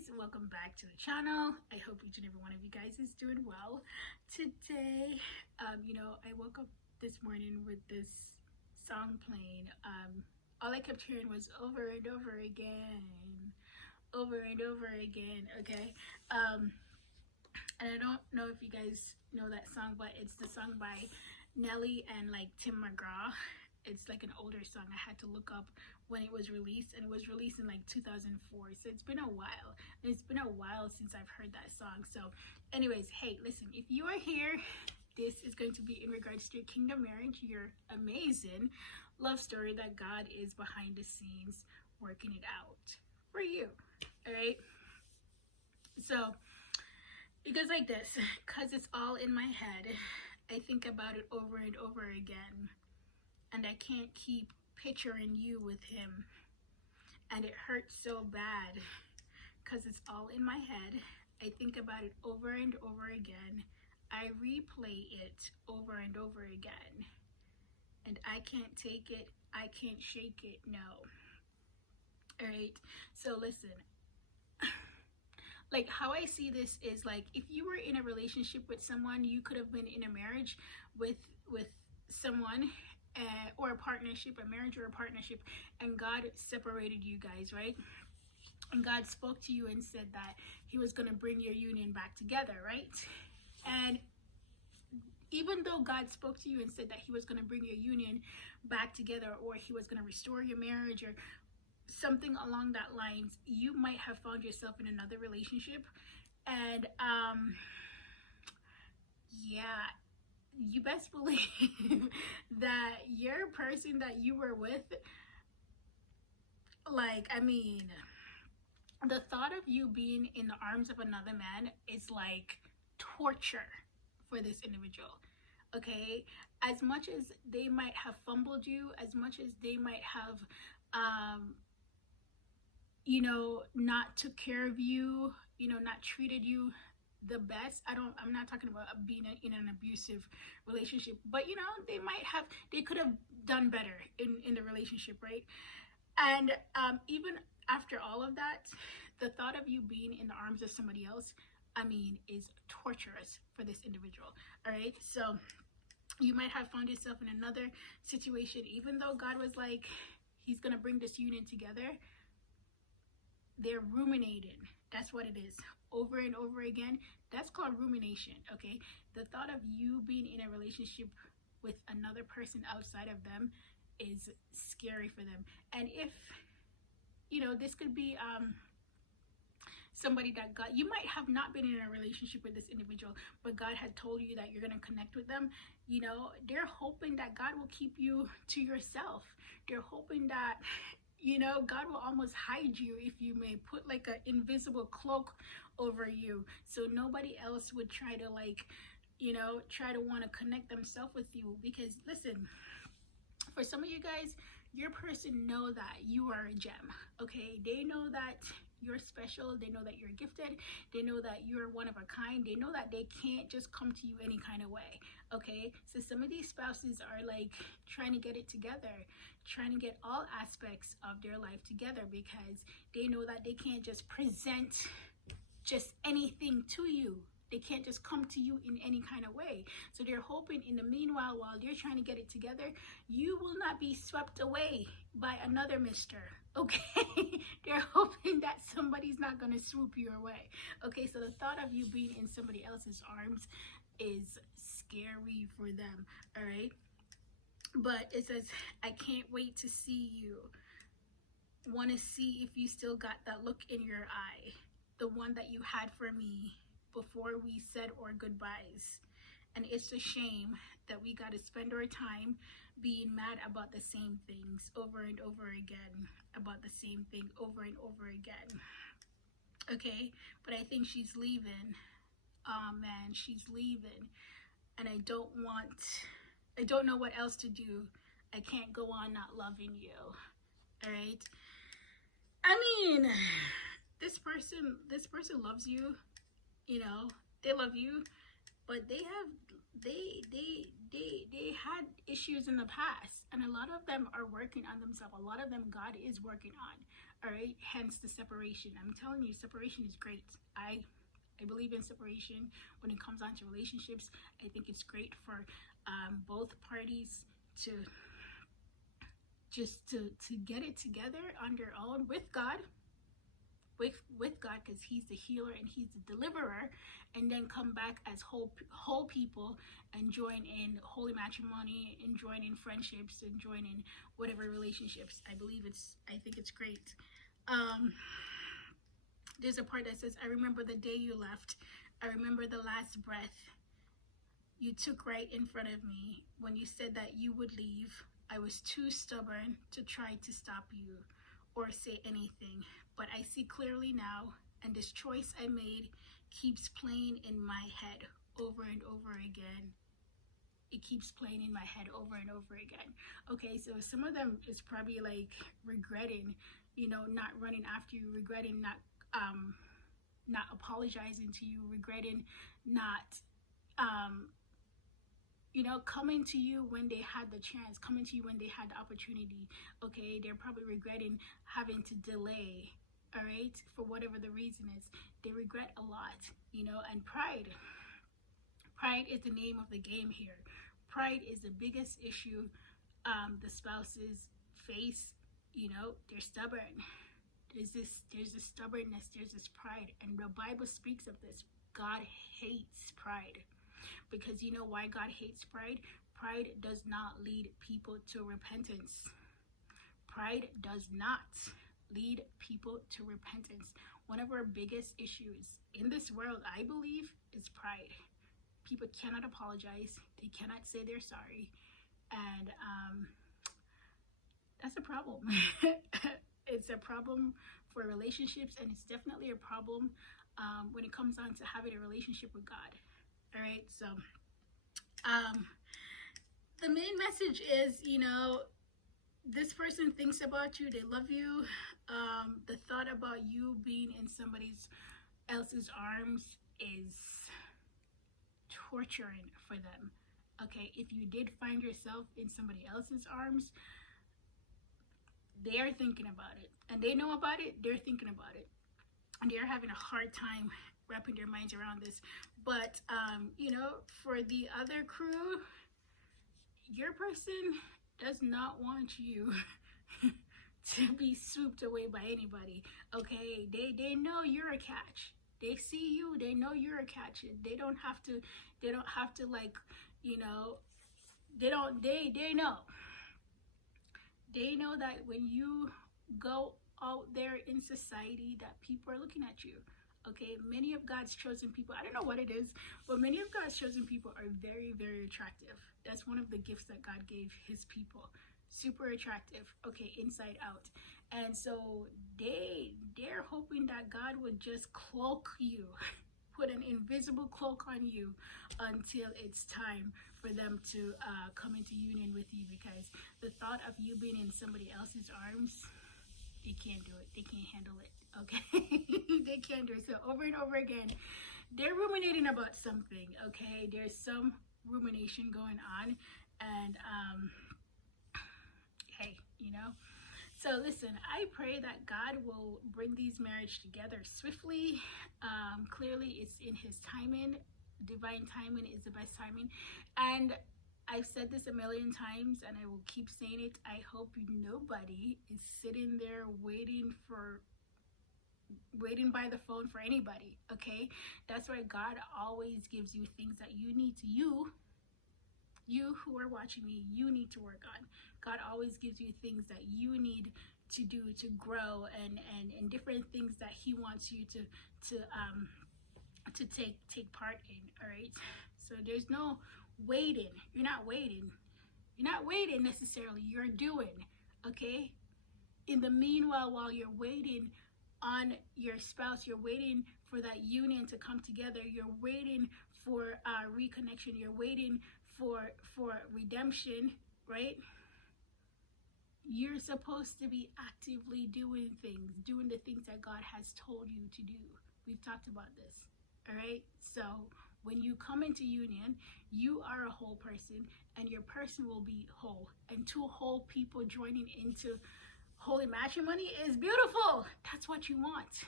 guys, welcome back to the channel. I hope each and every one of you guys is doing well today. I woke up this morning with this song playing. All I kept hearing was over and over again, over and over again. Okay. And I don't know if you guys know that song, but it's the song by Nelly and like Tim McGraw. It's like an older song. I had to look up when it was released, and it was released in like 2004, so it's been a while. It's been a while since I've heard that song. So anyways, hey, listen, if you are here, this is going to be in regards to your kingdom marriage, your amazing love story that God is behind the scenes working it out for you. All right, so it goes like this: because it's all in my head, I think about it over and over again, and I can't keep picturing you with him, and it hurts so bad because it's all in my head. I think about it over and over again. I replay it over and over again, and I can't take it. I can't shake it. No. All right, so listen, like how I see this is like, if you were in a relationship with someone, you could have been in a marriage with someone, or a partnership, a marriage or a partnership, and God separated you guys, right? And God spoke to you and said that he was going to bring your union back together, right? And even though God spoke to you and said that he was going to bring your union back together, or he was going to restore your marriage, or something along that lines, you might have found yourself in another relationship. And yeah, you best believe that your person that you were with, like, I mean, the thought of you being in the arms of another man is like torture for this individual. Okay, as much as they might have fumbled you, as much as they might have not took care of you, not treated you the best. I'm not talking about being in an abusive relationship, but they could have done better in the relationship, right? And even after all of that, the thought of you being in the arms of somebody else, I mean, is torturous for this individual. All right, so you might have found yourself in another situation, even though God was like, he's gonna bring this union together. They're ruminating. That's what it is, over and over again. That's called rumination. Okay, the thought of you being in a relationship with another person outside of them is scary for them. And if this could be somebody that you might have not been in a relationship with this individual, but God had told you that you're going to connect with them. They're hoping that God will keep you to yourself. They're hoping that God will almost hide you, if you may, put like an invisible cloak over you, so nobody else would try to want to connect themselves with you. Because listen, for some of you guys, your person know that you are a gem. Okay, they know that you're special. They know that you're gifted. They know that you're one of a kind. They know that they can't just come to you any kind of way. Okay, so some of these spouses are like trying to get it together, trying to get all aspects of their life together, because they know that they can't just present just anything to you. They can't just come to you in any kind of way. So they're hoping in the meanwhile, while they're trying to get it together, you will not be swept away by another mister. Okay, they're hoping that somebody's not going to swoop you away. Okay, so the thought of you being in somebody else's arms is scary for them. All right, but it says, I can't wait to see you. Want to see if you still got that look in your eye, the one that you had for me before we said our goodbyes. And it's a shame that we got to spend our time being mad about the same things over and over again, about the same thing over and over again. Okay, but I think she's leaving. Oh man, she's leaving, and I don't know what else to do. I can't go on not loving you. All right, I mean, this person loves you. They love you, but they have they had issues in the past, and a lot of them are working on themselves. A lot of them God is working on. All right, hence the separation. I'm telling you, separation is great. I believe in separation when it comes on to relationships. I think it's great for both parties to just to get it together on their own with God, with God, because He's the healer and He's the deliverer, and then come back as whole people and join in holy matrimony and join in friendships and join in whatever relationships. I think it's great. There's a part that says, I remember the day you left. I remember the last breath you took right in front of me. When you said that you would leave, I was too stubborn to try to stop you or say anything. But I see clearly now, and this choice I made keeps playing in my head over and over again. It keeps playing in my head over and over again. Okay, so some of them is probably like regretting, not running after you, regretting not apologizing to you, regretting not coming to you when they had the chance, coming to you when they had the opportunity. Okay, they're probably regretting having to delay, all right, for whatever the reason is. They regret a lot, and pride is the name of the game here. Pride is the biggest issue the spouses face. They're stubborn. There's this stubbornness, there's this pride, and the Bible speaks of this. God hates pride. Because you know why God hates pride? Pride does not lead people to repentance. Pride does not lead people to repentance. One of our biggest issues in this world, I believe, is pride. People cannot apologize. They cannot say they're sorry. And that's a problem. It's a problem for relationships, and it's definitely a problem when it comes on to having a relationship with God. All right, so the main message is, this person thinks about you, they love you. The thought about you being in somebody else's arms is torturing for them. Okay, if you did find yourself in somebody else's arms, they are thinking about it, and they know about it. They're thinking about it, and they're having a hard time wrapping their minds around this. But for the other crew, your person does not want you to be swooped away by anybody. Okay, they know you're a catch. They see you, they know you're a catch. They don't have to like, they know. They know that when you go out there in society, that people are looking at you. Okay, many of God's chosen people, I don't know what it is, but many of God's chosen people are very, very attractive. That's one of the gifts that God gave His people. Super attractive, okay, inside out. And so they're hoping that God would just cloak you, put an invisible cloak on you until it's time for them to come into union with you, because the thought of you being in somebody else's arms, they can't do it. They can't handle it. Okay, they can't do it. So over and over again, they're ruminating about something. Okay, there's some rumination going on, and hey, So listen, I pray that God will bring these marriages together swiftly. Clearly, it's in His timing. Divine timing is the best timing, and I've said this a million times, and I will keep saying it. I hope nobody is sitting there waiting by the phone for anybody. Okay, that's why God always gives you things that you need to you who are watching me, you need to work on. God always gives you things that you need to do to grow, and different things that He wants you to take part in. All right, so there's no waiting. You're not waiting necessarily, you're doing. Okay, in the meanwhile, while you're waiting on your spouse, you're waiting for that union to come together, you're waiting for reconnection, you're waiting for redemption, right? You're supposed to be actively doing the things that God has told you to do. We've talked about this. All right, so When you come into union, you are a whole person, and your person will be whole. And two whole people joining into holy matrimony is beautiful. That's what you want.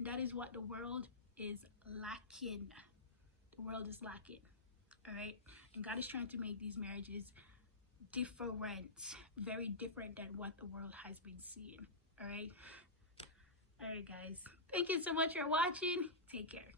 That is what the world is lacking. The world is lacking. All right? And God is trying to make these marriages different, very different than what the world has been seeing. All right? All right, guys. Thank you so much for watching. Take care.